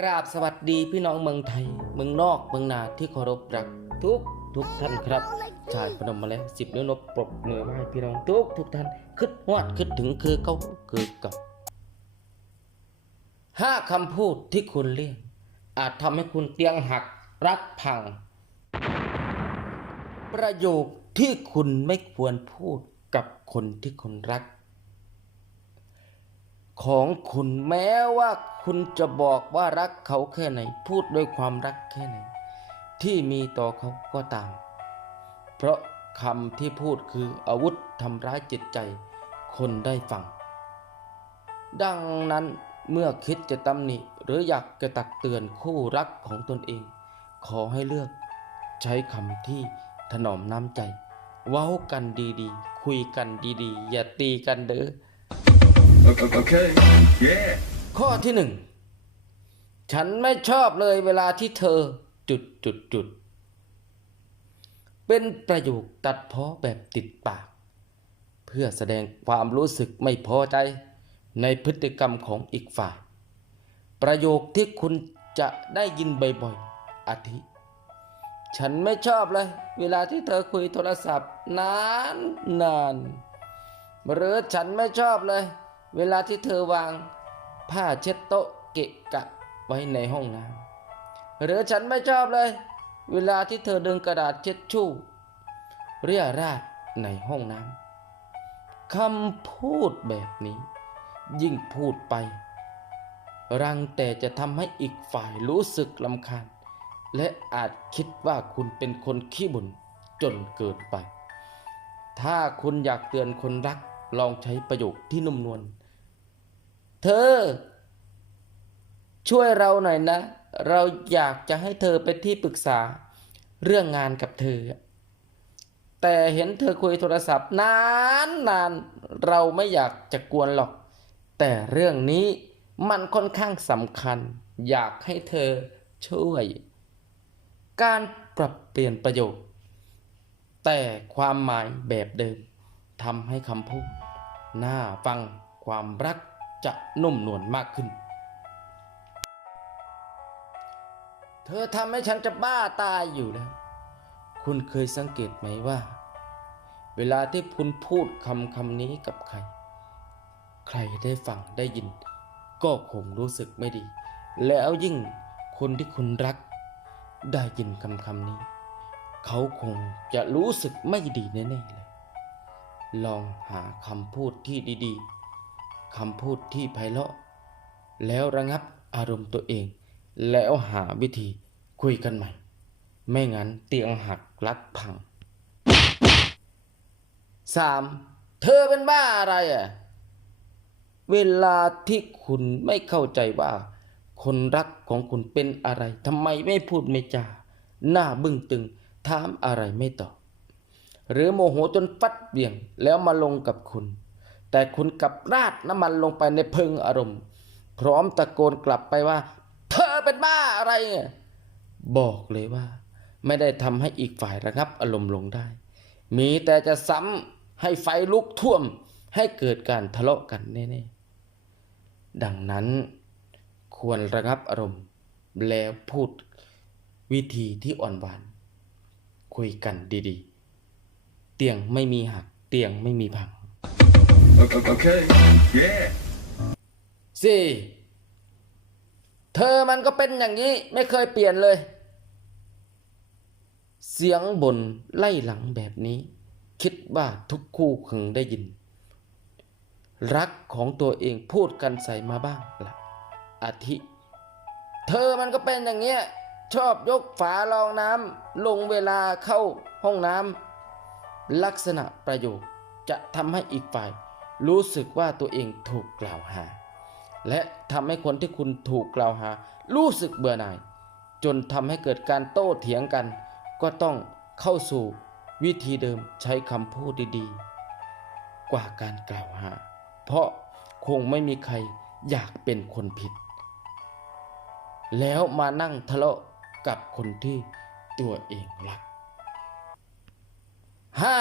กราบสวัสดีพี่น้องเมืองไทย เมืองนอกเมืองนาที่เคารพรักทุกทุกท่านครับ ชายพนมมาแล้วสิบนิ้วนบปรบมือไหว้พี่น้องทุกทุกท่านคิดฮวดคิดถึงคือเขาคือกับห้าคำพูดที่คุณเลี่ยงอาจทำให้คุณเตียงหักรักพัง ประโยคที่คุณไม่ควรพูดกับคนที่คุณรัก ของคุณแม้ว่าคุณจะบอกว่ารักเขาแค่ไหน พูดด้วยความรักแค่ไหน ที่มีต่อเขาก็ตาม เพราะคำที่พูดคืออาวุธทำร้ายจิตใจ คนได้ฟัง ดังนั้นเมื่อคิดจะตำหนิหรืออยากจะตักเตือนคู่รักของตนเอง ขอให้เลือกใช้คำที่ถนอมน้ำใจ เว้ากันดีๆ คุยกันดีๆ อย่าตีกันเด้อ Okay. Yeah. ข้อที่หนึ่งฉันไม่ชอบเลยเวลาที่เธอจุดจุดจุดเป็นประโยคตัดเพ้อแบบติดปาก เพื่อแสดงความรู้สึกไม่พอใจในพฤติกรรมของอีกฝ่าย ประโยคที่คุณจะได้ยินบ่อยๆอาทิ ฉันไม่ชอบเลย เวลาที่เธอคุยโทรศัพท์นานนานหรือฉันไม่ชอบเลย เวลาที่เธอวางผ้าเช็ดโต๊ะเกะกะไว้ในห้องน้ำหรือฉันไม่ชอบเลย เวลาที่เธอดึงกระดาษเช็ดชู่ เรียราดในห้องน้ำคำพูดแบบนี้ ยิ่งพูดไป รังแต่จะทำให้อีกฝ่ายรู้สึกลำคาญ และอาจคิดว่าคุณเป็นคนขี้บ่นจนเกินไป ถ้าคุณอยากเตือนคนรักลองใช้ประโยคที่นุ่มนวล เธอ ช่วยเราหน่อยนะ เราอยากจะให้เธอเป็นที่ปรึกษาเรื่องงานกับเธอ แต่เห็นเธอคุยโทรศัพท์นานนานเราไม่อยากจะกวนหรอก แต่เรื่องนี้มันค่อนข้างสำคัญ อยากให้เธอช่วย การปรับเปลี่ยนประโยค แต่ความหมายแบบเดิมทำให้คำพูดน่าฟังความรัก จะนุ่มนวลมากขึ้น เธอทำให้ฉันจะบ้าตายอยู่แล้ว คุณเคยสังเกตไหมว่า เวลาที่คุณพูดคำคำนี้กับใคร ใครได้ฟังได้ยิน ก็คงรู้สึกไม่ดี แล้วยิ่งคนที่คุณรัก ได้ยินคำคำนี้ เขาคงจะรู้สึกไม่ดีแน่ๆเลย ลองหาคำพูดที่ดีๆ คำพูดที่ไพเราะ แล้วระงับอารมณ์ตัวเอง แล้วหาวิธีคุยกันใหม่ ไม่งั้นเตียงหักรัดพัง 3. เธอเป็นบ้าอะไรอะ เวลาที่คุณไม่เข้าใจว่า คนรักของคุณเป็นอะไรทำไมไม่พูดไม่จา หน้าบึ้งตึง ถามอะไรไม่ตอบ หรือโมโหจนฟัดเบี่ยงแล้วมาลงกับคุณ แต่คุณกลับราดน้ำมันลงไปในเพิงอารมณ์ พร้อมตะโกนกลับไปว่า เธอเป็นบ้าอะไร บอกเลยว่า ไม่ได้ทำให้อีกฝ่ายระงับอารมณ์ลงได้ มีแต่จะซ้ำให้ไฟลุกท่วมให้เกิดการทะเลาะกันแน่ๆ ดังนั้นควรระงับอารมณ์ แล้วพูดวิธีที่อ่อนหวาน คุยกันดีๆ เตียงไม่มีหักเตียงไม่มีพัง Okay. Yeah. สี่เธอมันก็เป็นอย่างนี้ไม่เคยเปลี่ยนเลย เสียงบ่นไล่หลังแบบนี้ คิดว่าทุกคู่คงได้ยิน รักของตัวเองพูดกันใส่มาบ้างละอาทิ เธอมันก็เป็นอย่างเงี้ยชอบยกฝารองน้ำลงเวลาเข้าห้องน้ำลักษณะประโยคจะทำให้อีกฝ่าย รู้สึกว่าตัวเองถูกกล่าวหา และทำให้คนที่คุณถูกกล่าวหา รู้สึกเบื่อหน่าย จนทำให้เกิดการโต้เถียงกัน ก็ต้องเข้าสู่วิธีเดิมใช้คำพูดดีๆ กว่าการกล่าวหา เพราะคงไม่มีใครอยากเป็นคนผิด แล้วมานั่งทะเลาะกับคนที่ตัวเองรักห้า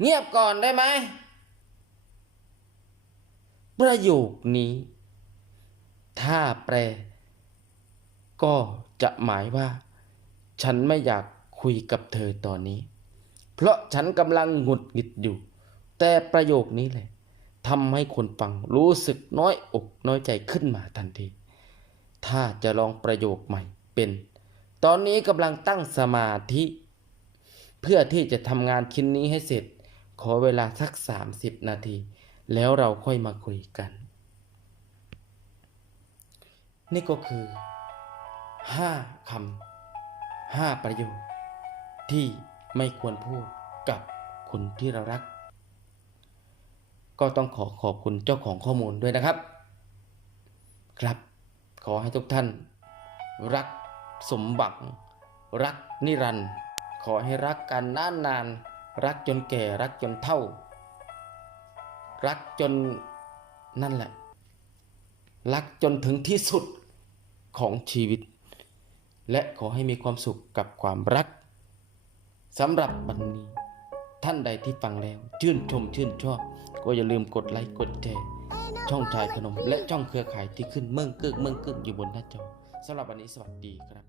เงียบก่อนได้ไหม ประโยคนี้ ถ้าแปล ก็จะหมายว่า ฉันไม่อยากคุยกับเธอตอนนี้ เพราะฉันกำลังหงุดหงิดอยู่ แต่ประโยคนี้แหละทำให้คนฟังรู้สึกน้อยอกน้อยใจขึ้นมาทันที ถ้าจะลองประโยคใหม่เป็น ตอนนี้กำลังตั้งสมาธิ เพื่อที่จะทำงานชิ้นนี้ให้เสร็จ ขอเวลาสัก 30 นาที แล้วเราค่อยมาคุยกัน นี่ก็คือ5คำ5ประโยคที่ไม่ควรพูดกับคนที่เรารัก ก็ต้องขอขอบคุณเจ้าของข้อมูลด้วยนะครับ ครับ ขอให้ทุกท่าน รักสมบังรักนิรันดร์ขอให้รักกันนานนานรักจนแก่รักจนเท่า รักจนนั่นแหละ รักจนถึงที่สุดของชีวิต และขอให้มีความสุขกับความรักสำหรับวันนี้ท่านใดที่ฟังแล้ว ชื่นชมชื่นชอบ ก็อย่าลืมกดไลค์กดแชร์ช่องชายขนม และช่องเครือข่ายที่ขึ้นเมืองกึกเมืองกึกอยู่บนหน้าจอสำหรับวันนี้สวัสดีครับ